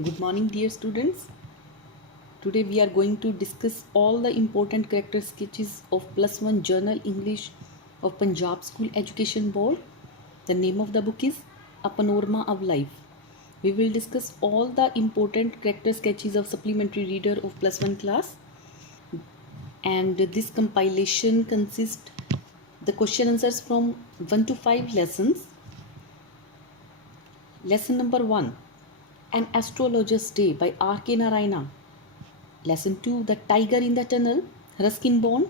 Good morning, dear students. Today we are going to discuss all the important character sketches of plus one journal English of Punjab School Education Board. The name of the book is A Panorama of Life. We will discuss all the important character sketches of supplementary reader of plus one class. And this compilation consists the question answers from 1 to 5 lessons. Lesson number 1, An Astrologer's Day by R.K. Narayana. Lesson 2, The Tiger in the Tunnel, Ruskin Bond.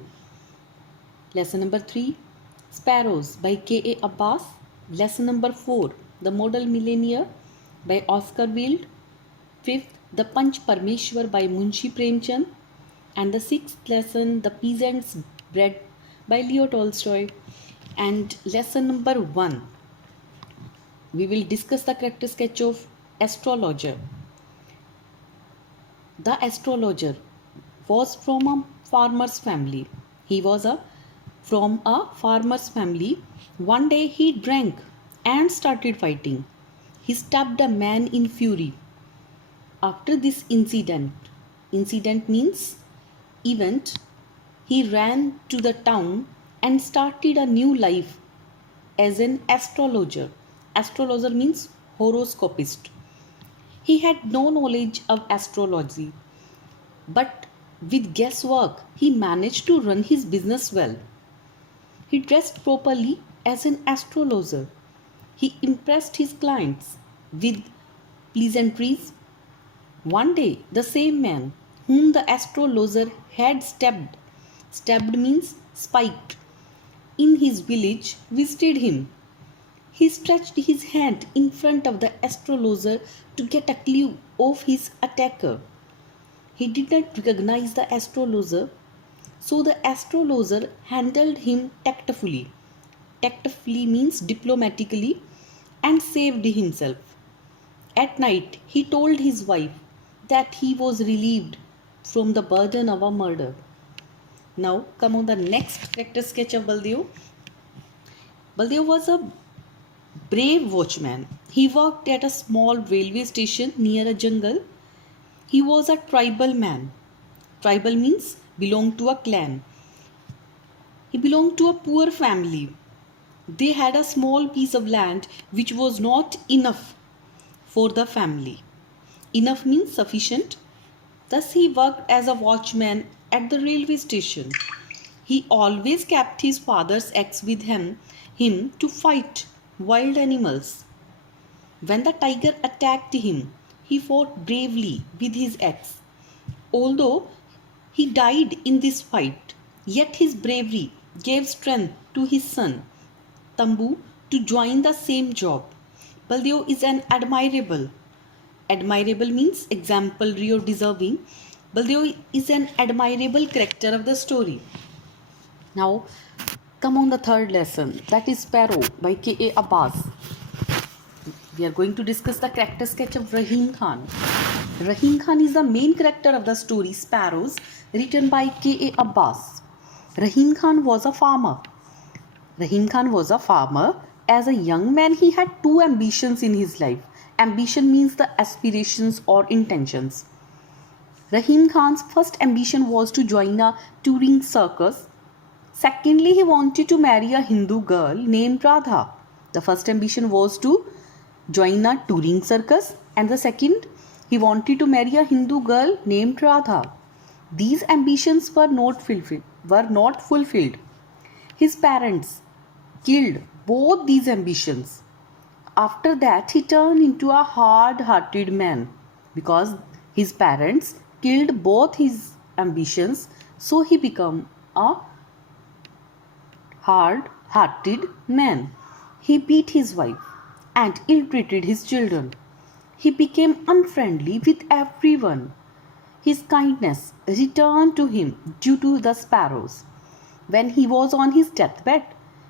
Lesson number 3, Sparrows by K.A. Abbas. Lesson number 4, The Model Millionaire by Oscar Wilde. 5th, The Panch Parmeshwar by Munshi Premchand. And the 6th lesson, The Peasant's Bread by Leo Tolstoy. And lesson number 1, we will discuss the character sketch of astrologer. The astrologer was from a farmer's family. He was from a farmer's family. One day he drank and started fighting. He stabbed a man in fury. After this incident means event, he ran to the town and started a new life as an astrologer. Astrologer means horoscopist. He had no knowledge of astrology, but with guesswork, he managed to run his business well. He dressed properly as an astrologer. He impressed his clients with pleasantries. One day, the same man whom the astrologer had stabbed means spiked, in his village visited him. He stretched his hand in front of the astrologer to get a clue of his attacker. He did not recognize the astrologer, so the astrologer handled him tactfully. Tactfully means diplomatically, and saved himself. At night, he told his wife that he was relieved from the burden of a murder. Now, come on the next character sketch of Baldev. Baldev was a brave watchman. He worked at a small railway station near a jungle. He was a tribal man. Tribal means belonged to a clan. He belonged to a poor family. They had a small piece of land which was not enough for the family. Enough means sufficient. Thus he worked as a watchman at the railway station. He always kept his father's axe with him to fight wild animals. When the tiger attacked him, he fought bravely with his axe. Although he died in this fight, yet his bravery gave strength to his son, Tambu, to join the same job. Baldev is an admirable means exemplary or deserving. Baldev is an admirable character of the story. Now, come on the third lesson, that is Sparrow by K.A. Abbas. We are going to discuss the character sketch of Rahim Khan. Rahim Khan is the main character of the story Sparrows, written by K.A. Abbas. Rahim Khan was a farmer. As a young man, he had two ambitions in his life. Ambition means the aspirations or intentions. Rahim Khan's first ambition was to join a touring circus. Secondly, he wanted to marry a Hindu girl named Radha. The first ambition was to join a touring circus, and the second, he wanted to marry a Hindu girl named Radha. These ambitions were not fulfilled. His parents killed both these ambitions. After that, he turned into a hard-hearted man because his parents killed both his ambitions, so he became a hard-hearted man. He beat his wife and ill-treated his children. He became unfriendly with everyone. His kindness returned to him due to the sparrows. When he was on his deathbed,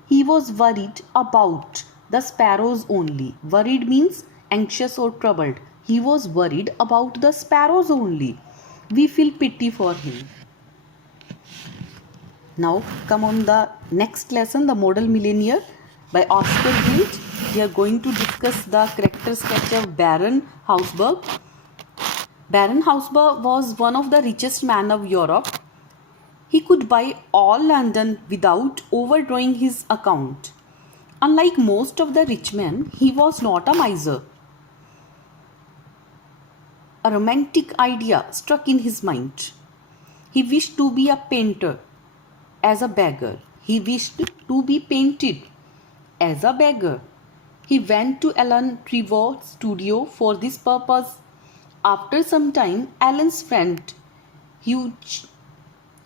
he was worried about the sparrows only. Worried means anxious or troubled. He was worried about the sparrows only. We feel pity for him. Now come on the next lesson, The Model Millionaire by Oscar Wilde. We are going to discuss the character sketch of Baron Hausberg. Baron Hausberg was one of the richest men of Europe. He could buy all London without overdrawing his account. Unlike most of the rich men, he was not a miser. A romantic idea struck in his mind. He wished to be a painter as a beggar. He wished to be painted as a beggar. He went to Alan Trevor's studio for this purpose. After some time, Alan's friend Hughie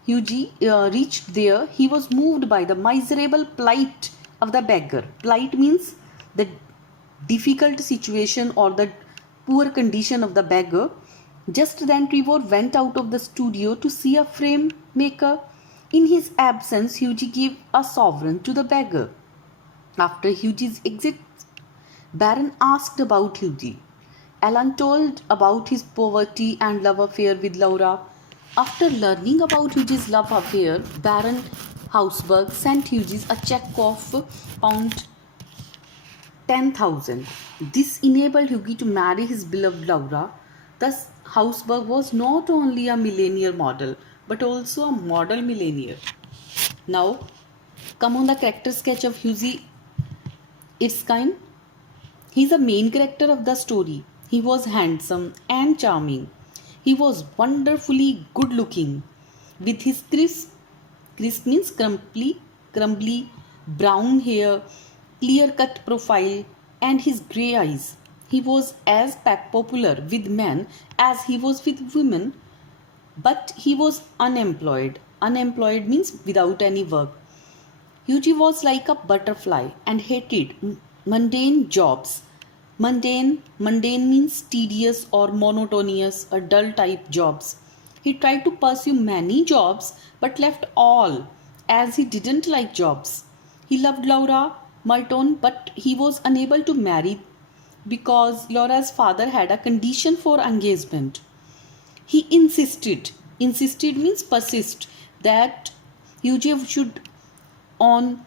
reached there. He was moved by the miserable plight of the beggar. Plight means the difficult situation or the poor condition of the beggar. Just then Trevor went out of the studio to see a frame maker. In his absence, Hughie gave a sovereign to the beggar. After Hughie's exit, Baron asked about Hughie. Alan told about his poverty and love affair with Laura. After learning about Hughie's love affair, Baron Hausberg sent Hughie a check of £10,000. This enabled Hughie to marry his beloved Laura. Thus, Hausberg was not only a millionaire model but also a model millionaire. Now, come on the character sketch of Hughie Erskine. He is the main character of the story. He was handsome and charming. He was wonderfully good looking. With his crisp means crumbly brown hair, clear cut profile, and his grey eyes. He was as popular with men as he was with women, but he was unemployed. Unemployed means without any work. Hughie was like a butterfly and hated mundane jobs. Mundane means tedious or monotonous or dull type jobs. He tried to pursue many jobs but left all as he didn't like jobs. He loved Laura Merton, but he was unable to marry because Laura's father had a condition for engagement. He insisted means persist, that Hughie should pawn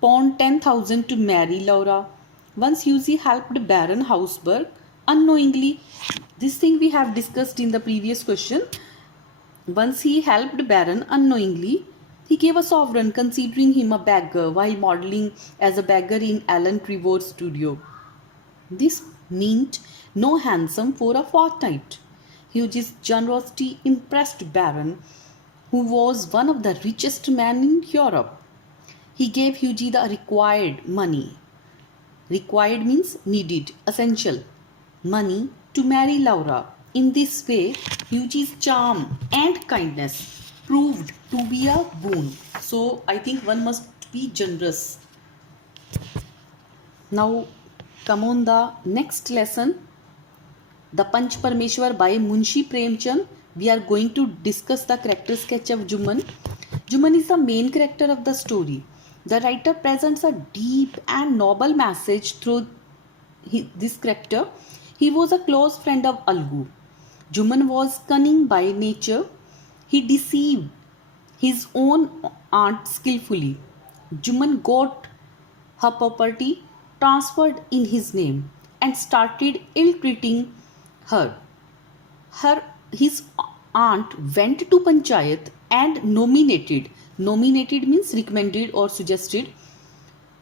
10,000 to marry Laura. Once Hughie helped Baron Hausberg unknowingly. This thing we have discussed in the previous question. Once he helped Baron unknowingly, he gave a sovereign considering him a beggar while modeling as a beggar in Alan Trevor's studio. This meant no ransom for a fortnight. Hughie's generosity impressed Baron, who was one of the richest men in Europe. He gave Hughie the required money. Required means needed, essential money to marry Laura. In this way, Hughie's charm and kindness proved to be a boon. So I think one must be generous. Now come on the next lesson, The Panch Parmeshwar by Munshi Premchand. We are going to discuss the character sketch of Juman. Juman is the main character of the story. The writer presents a deep and noble message through this character. He was a close friend of Algu. Juman was cunning by nature. He deceived his own aunt skillfully. Juman got her property transferred in his name and started ill-treating her. His aunt went to Panchayat and nominated means recommended or suggested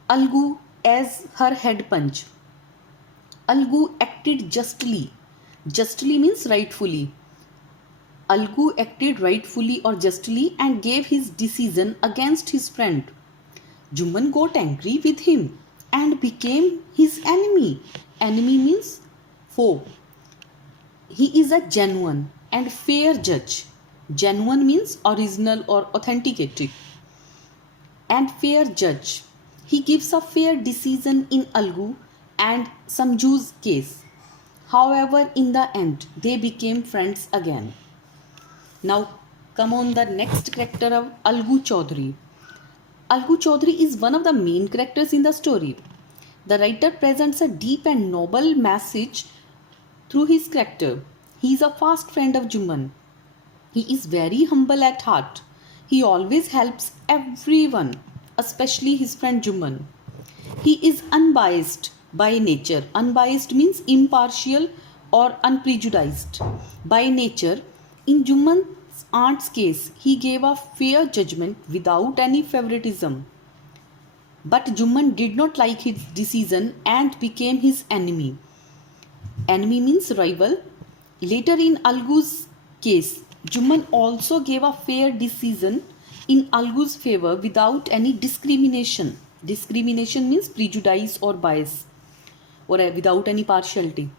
Algu as her head punch. Algu acted justly. Justly means rightfully. Algu acted rightfully or justly and gave his decision against his friend. Juman got angry with him and became his enemy. Enemy means foe. He is a genuine and fair judge. Genuine means original or authenticated. And fair judge. He gives a fair decision in Algu and Samju's case. However, in the end, they became friends again. Now, come on the next character of Algu Chaudhary. Algu Chaudhary is one of the main characters in the story. The writer presents a deep and noble message through his character. He is a fast friend of Juman. He is very humble at heart. He always helps everyone, especially his friend Juman. He is unbiased by nature. Unbiased means impartial or unprejudiced by nature. In Juman's aunt's case, he gave a fair judgment without any favoritism. But Juman did not like his decision and became his enemy. Enemy means rival. Later in Algu's case, Juman also gave a fair decision in Algu's favor without any discrimination. Discrimination means prejudice or bias, or without any partiality.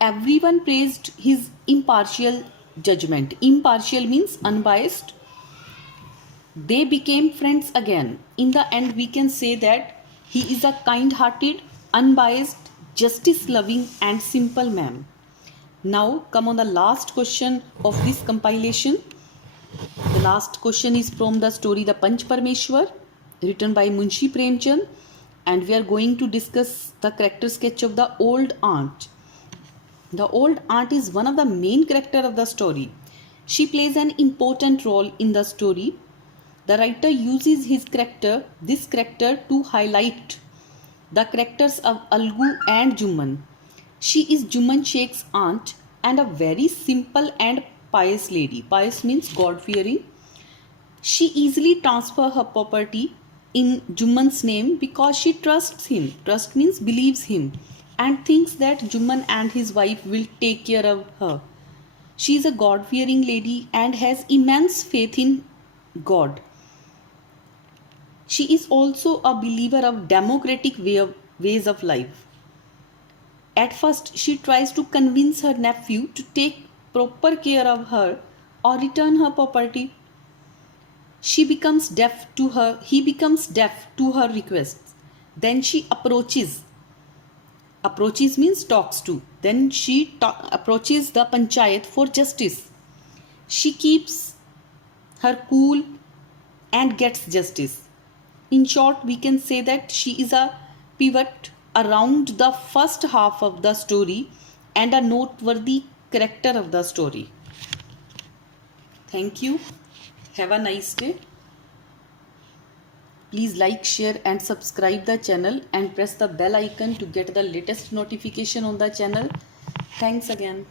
Everyone praised his impartial judgment. Impartial means unbiased. They became friends again. In the end, we can say that he is a kind-hearted, unbiased, justice-loving and simple man. Now come on the last question of this compilation. The last question is from the story The Panch Parmeshwar, written by Munshi Premchand, and we are going to discuss the character sketch of the old aunt. The old aunt is one of the main characters of the story. She plays an important role in the story. The writer uses this character to highlight the characters of Algu and Juman. She is Juman Sheikh's aunt and a very simple and pious lady. Pious means God-fearing. She easily transfers her property in Juman's name because she trusts him. Trust means believes him and thinks that Juman and his wife will take care of her. She is a God-fearing lady and has immense faith in God. She is also a believer of democratic ways of life. At first, she tries to convince her nephew to take proper care of her or return her property. He becomes deaf to her requests. Then she approaches means talks to. Then she approaches the panchayat for justice. She keeps her cool and gets justice. In short, we can say that she is a pivot around the first half of the story and a noteworthy character of the story. Thank you. Have a nice day. Please like, share and subscribe the channel and press the bell icon to get the latest notification on the channel. Thanks again.